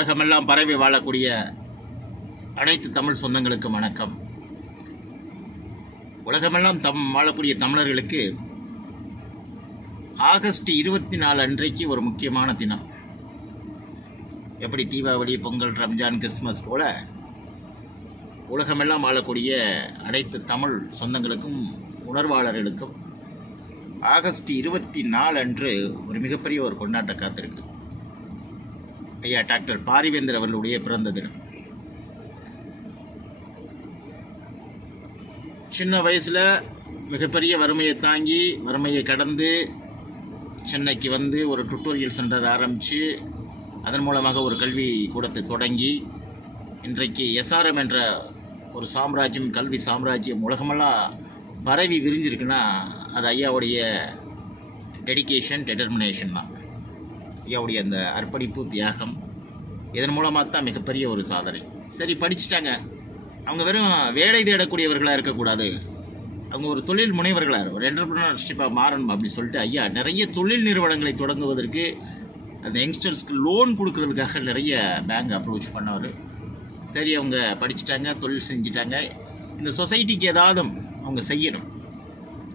உலகமெல்லாம் பரவி வாழக்கூடிய அனைத்து தமிழ் சொந்தங்களுக்கும் வணக்கம். உலகமெல்லாம் வாழக்கூடிய தமிழர்களுக்கு ஆகஸ்ட் 24 அன்றைக்கு ஒரு முக்கியமான தினம். எப்படி தீபாவளி, பொங்கல், ரம்ஜான், கிறிஸ்துமஸ் போல உலகமெல்லாம் வாழக்கூடிய அனைத்து தமிழ் சொந்தங்களுக்கும் உணர்வாளர்களுக்கும் ஆகஸ்ட் 24 அன்று ஒரு மிகப்பெரிய ஒரு கொண்டாட்ட காத்திருக்கு. ஐயா டாக்டர் பாரிவேந்தர் அவர்களுடைய பிறந்த தினம். சின்ன வயசில் மிகப்பெரிய வறுமையை தாங்கி வறுமையை கடந்து சென்னைக்கு வந்து ஒரு டுட்டோரியல் சென்டர் ஆரம்பித்து அதன் மூலமாக ஒரு கல்வி கூடத்தை தொடங்கி இன்றைக்கு எஸ்ஆர்எம் என்ற ஒரு சாம்ராஜ்யம், கல்வி சாம்ராஜ்யம் உலகமெல்லாம் பரவி விரிஞ்சிருக்குன்னா அது ஐயாவுடைய டெடிகேஷன், டெட்டர்மினேஷன் தான். ஐயாவுடைய அந்த அர்ப்பணிப்பு, தியாகம், இதன் மூலமாக தான் மிகப்பெரிய ஒரு சாதனை. சரி, படிச்சுட்டாங்க, அவங்க வெறும் வேலை தேடக்கூடியவர்களாக இருக்கக்கூடாது, அவங்க ஒரு தொழில் முனைவர்களாக, ஒரு என்டர்பிரினர்ஷிப்பாக மாறணும் அப்படின்னு சொல்லிட்டு ஐயா நிறைய தொழில் நிறுவனங்களை தொடங்குவதற்கு, அந்த யங்ஸ்டர்ஸ்க்கு லோன் கொடுக்கறதுக்காக நிறைய பேங்க் அப்ரோச் பண்ணவர். சரி, அவங்க படிச்சுட்டாங்க, தொழில் செஞ்சுட்டாங்க, இந்த சொசைட்டிக்கு ஏதாவது அவங்க செய்யணும்,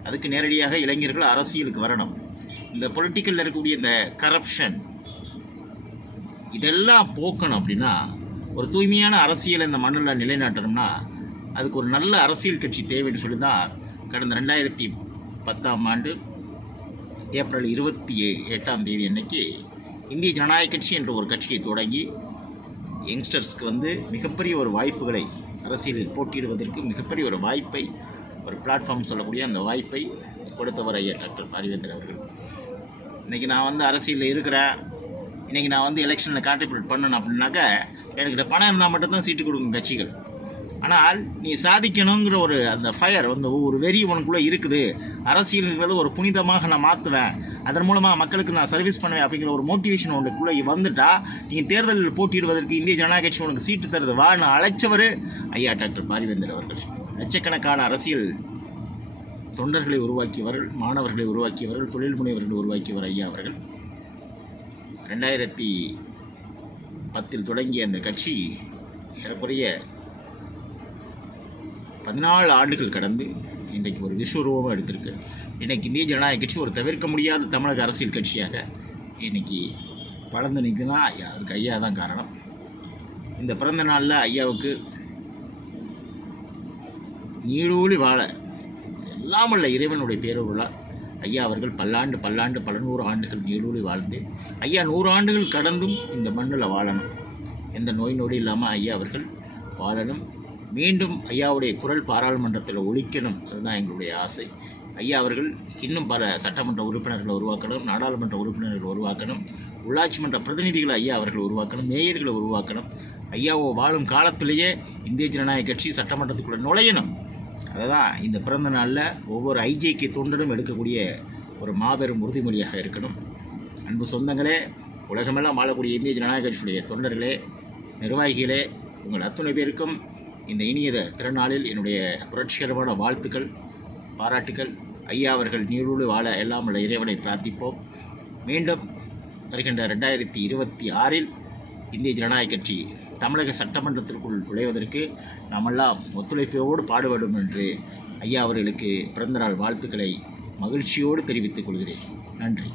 அதுக்கு நேரடியாக இளைஞர்கள் அரசியலுக்கு வரணும். இந்த பொலிட்டிக்கலில் இருக்கக்கூடிய இந்த கரப்ஷன் இதெல்லாம் போக்கணும் அப்படின்னா, ஒரு தூய்மையான அரசியலை இந்த மண்ணில் நிலைநாட்டணும்னா அதுக்கு ஒரு நல்ல அரசியல் கட்சி தேவைன்னு சொல்லி தான் கடந்த 2010ஆம் ஆண்டு ஏப்ரல் 28ஆம் தேதி அன்னைக்கு இந்திய ஜனநாயக கட்சி என்ற ஒரு கட்சியை தொடங்கி யங்ஸ்டர்ஸ்க்கு வந்து மிகப்பெரிய ஒரு வாய்ப்புகளை, அரசியலில் போட்டியிடுவதற்கு மிகப்பெரிய ஒரு வாய்ப்பை, ஒரு பிளாட்ஃபார்ம் சொல்லக்கூடிய அந்த வாய்ப்பை கொடுத்தவர் ஐயா டாக்டர் பாரிவேந்தர் அவர்கள். இன்றைக்கி நான் வந்து அரசியலில் இருக்கிறேன், இன்றைக்கி நான் வந்து எலெக்ஷனில் கான்ட்ரிபியூட் பண்ணணும் அப்படின்னாக்கா எனக்கிட்ட பணம் இருந்தால் மட்டும்தான் சீட்டு கொடுக்கும் கட்சிகள். ஆனால் நீ சாதிக்கணுங்கிற ஒரு அந்த ஃபயர் வந்து ஒரு வெறி உனக்குள்ளே இருக்குது, அரசியலுங்கிறது ஒரு புனிதமாக நான் மாற்றுவேன், அதன் மூலமாக மக்களுக்கு நான் சர்வீஸ் பண்ணுவேன் அப்படிங்கிற ஒரு மோட்டிவேஷன் உனக்குள்ளே வந்துட்டா நீங்கள் தேர்தலில் போட்டியிடுவதற்கு இந்திய ஜனநாயக கட்சி உனக்கு சீட்டு தருது வான்னு அழைச்சவர் ஐயா டாக்டர் பாரிவேந்தர் அவர்கள். லட்சக்கணக்கான அரசியல் தொண்டர்களை உருவாக்கியவர்கள், மாணவர்களை உருவாக்கியவர்கள், தொழில் முனைவர்களை உருவாக்கியவர் ஐயா அவர்கள். 2010 தொடங்கிய அந்த கட்சி ஏறக்குறைய 14 ஆண்டுகள் கடந்து இன்றைக்கு ஒரு விஸ்வரூபமாக எடுத்திருக்கு. இன்றைக்கி இந்திய ஜனநாயக கட்சி ஒரு தவிர்க்க முடியாத தமிழக அரசியல் கட்சியாக இன்றைக்கி வளர்ந்து நிற்குதுன்னா அதுக்கு ஐயா தான் காரணம். இந்த பிறந்த நாளில் ஐயாவுக்கு நீடூழி வாழ எல்லாம் உள்ள இறைவனுடைய பேரருளால் ஐயா அவர்கள் பல நூறு ஆண்டுகள் நீடூழி வாழ்ந்து, ஐயா 100 ஆண்டுகள் கடந்தும் இந்த மண்ணில் வாழணும், எந்த நோய் நொடி இல்லாமல் ஐயா அவர்கள் வாழணும். மீண்டும் ஐயாவுடைய குரல் பாராளுமன்றத்தில் ஒலிக்கணும், அதுதான் எங்களுடைய ஆசை. ஐயா அவர்கள் இன்னும் பல சட்டமன்ற உறுப்பினர்களை உருவாக்கணும், நாடாளுமன்ற உறுப்பினர்களை உருவாக்கணும், உள்ளாட்சி மன்ற பிரதிநிதிகளை ஐயா அவர்கள் உருவாக்கணும், மேயர்களை உருவாக்கணும். ஐயாவோ வாழும் காலத்திலேயே இந்திய ஜனநாயக கட்சி சட்டமன்றத்துக்குள்ளே நுழையணும். அதுதான் இந்த பிறந்த நாளில் ஒவ்வொரு ஐஜேகே தொண்டரும் எடுக்கக்கூடிய ஒரு மாபெரும் உறுதிமொழியாக இருக்கணும். அன்பு சொந்தங்களே, உலகமெல்லாம் வாழக்கூடிய இந்திய ஜனநாயக கட்சியுடைய தொண்டர்களே, நிர்வாகிகளே, உங்கள் அத்தனை பேருக்கும் இந்த இனிய திருநாளில் என்னுடைய புரட்சிகரமான வாழ்த்துக்கள், பாராட்டுக்கள். ஐயா அவர்கள் நீடூழி வாழ எல்லாம் உள்ள இறைவனை பிரார்த்திப்போம். மீண்டும் வருகின்ற 2026இல் இந்திய ஜனநாயக கட்சி தமிழக சட்டமன்றத்திற்குள் நுழைவதற்கு நாமெல்லாம் ஒத்துழைப்போடு பாடுபடும் என்று ஐயா அவர்களுக்கு பிறந்தநாள் வாழ்த்துக்களை மகிழ்ச்சியோடு தெரிவித்துக் கொள்கிறேன். நன்றி.